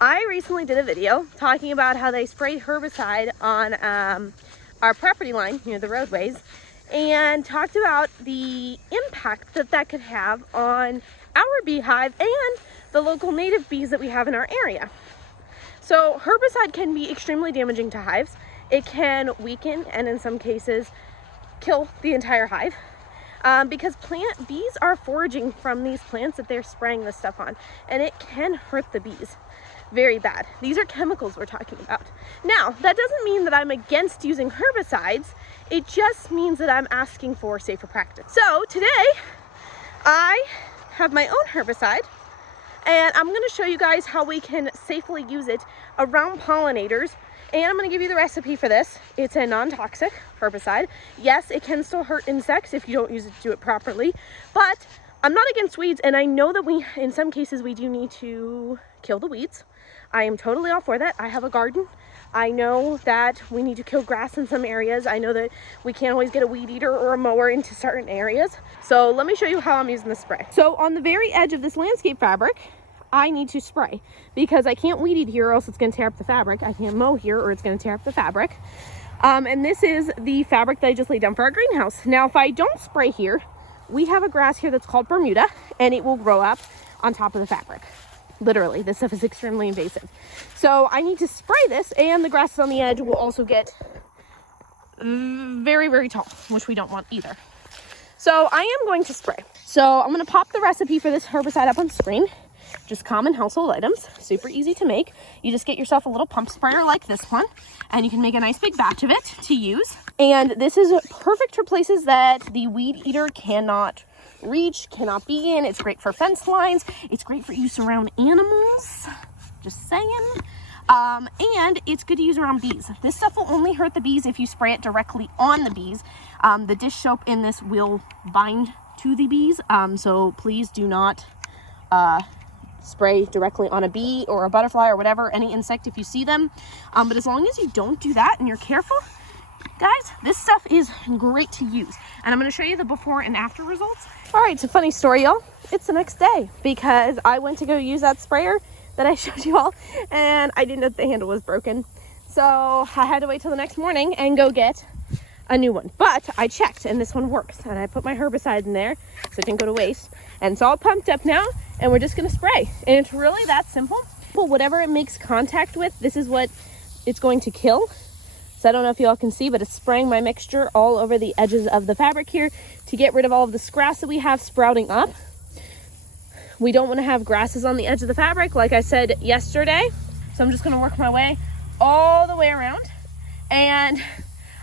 I recently did a video talking about how they sprayed herbicide on our property line near the roadways, and talked about the impact that that could have on our beehive and the local native bees that we have in our area. So herbicide can be extremely damaging to hives. It can weaken and in some cases kill the entire hive because bees are foraging from these plants that they're spraying this stuff on, and it can hurt the bees very bad. These are chemicals we're talking about. Now, that doesn't mean that I'm against using herbicides. It just means that I'm asking for safer practice. So today I have my own herbicide, and I'm going to show you guys how we can safely use it around pollinators. And I'm going to give you the recipe for this. It's a non-toxic herbicide. Yes, it can still hurt insects if you don't do it properly, but I'm not against weeds, and I know that in some cases we do need to kill the weeds. I am totally all for that. I have a garden. I know that we need to kill grass in some areas. I know that we can't always get a weed eater or a mower into certain areas. So let me show you how I'm using the spray. So on the very edge of this landscape fabric, I need to spray because I can't weed eat here or else it's going to tear up the fabric. I can't mow here or it's going to tear up the fabric. And this is the fabric that I just laid down for our greenhouse. Now, if I don't spray here, we have a grass here that's called Bermuda, and it will grow up on top of the fabric. Literally, this stuff is extremely invasive. So I need to spray this, and the grasses on the edge will also get very, very tall, which we don't want either. So I am going to spray. So I'm going to pop the recipe for this herbicide up on screen. Just common household items, super easy to make. You just get yourself a little pump sprayer like this one, and you can make a nice big batch of it to use. And this is perfect for places that the weed eater cannot reach, cannot be in. It's great for fence lines. It's great for use around animals, just saying. And it's good to use around bees. This stuff will only hurt the bees if you spray it directly on the bees. The dish soap in this will bind to the bees, so please do not spray directly on a bee or a butterfly or whatever, any insect if you see them. But as long as you don't do that and you're careful, guys, this stuff is great to use. And I'm going to show you the before and after results. All right, so funny story, y'all. It's the next day because I went to go use that sprayer that I showed you all, and I didn't know that the handle was broken. So I had to wait till the next morning and go get a new one. But I checked, and this one works. And I put my herbicide in there so it didn't go to waste. And it's all pumped up now, and we're just going to spray. And it's really that simple. Whatever it makes contact with, this is what it's going to kill. So I don't know if y'all can see, but it's spraying my mixture all over the edges of the fabric here to get rid of all of this grass that we have sprouting up. We don't want to have grasses on the edge of the fabric, like I said yesterday. So I'm just going to work my way all the way around. And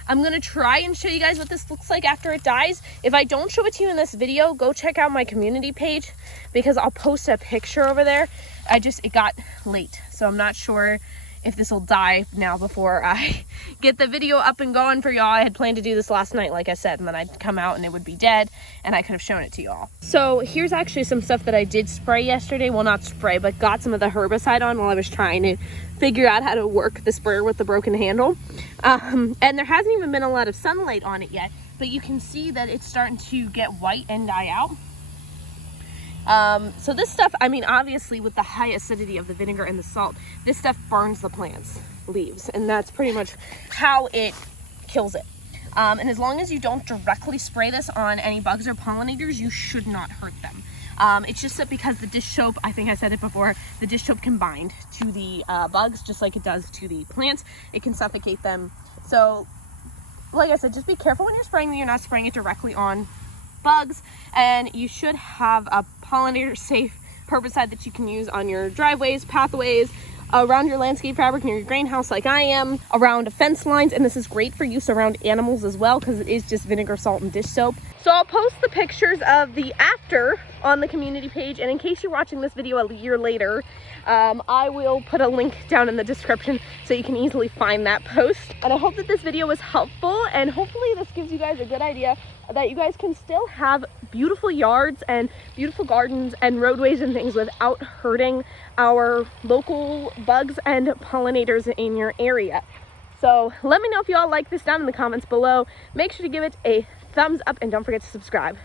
I'm going to try and show you guys what this looks like after it dies. If I don't show it to you in this video, go check out my community page because I'll post a picture over there. It got late, so I'm not sure if this will die now before I get the video up and going for y'all. I had planned to do this last night, like I said, and then I'd come out and it would be dead and I could have shown it to y'all. So here's actually some stuff that I did spray yesterday. Well, not spray, but got some of the herbicide on while I was trying to figure out how to work the sprayer with the broken handle. And there hasn't even been a lot of sunlight on it yet, but you can see that it's starting to get white and die out. So this stuff, I mean, obviously with the high acidity of the vinegar and the salt, this stuff burns the plant's leaves, and that's pretty much how it kills it. And as long as you don't directly spray this on any bugs or pollinators, you should not hurt them. It's just that because the dish soap, I think I said it before, the dish soap can bind to the bugs just like it does to the plants. It can suffocate them. So like I said, just be careful when you're spraying that you're not spraying it directly on bugs, and you should have a pollinator safe herbicide that you can use on your driveways, pathways, around your landscape fabric near your greenhouse like I am, around fence lines, and this is great for use around animals as well because it is just vinegar, salt, and dish soap. So I'll post the pictures of the after on the community page, and in case you're watching this video a year later, I will put a link down in the description so you can easily find that post. And I hope that this video was helpful, and hopefully this gives you guys a good idea that you guys can still have beautiful yards and beautiful gardens and roadways and things without hurting our local bugs and pollinators in your area. So let me know if you all like this down in the comments below. Make sure to give it a thumbs up and don't forget to subscribe.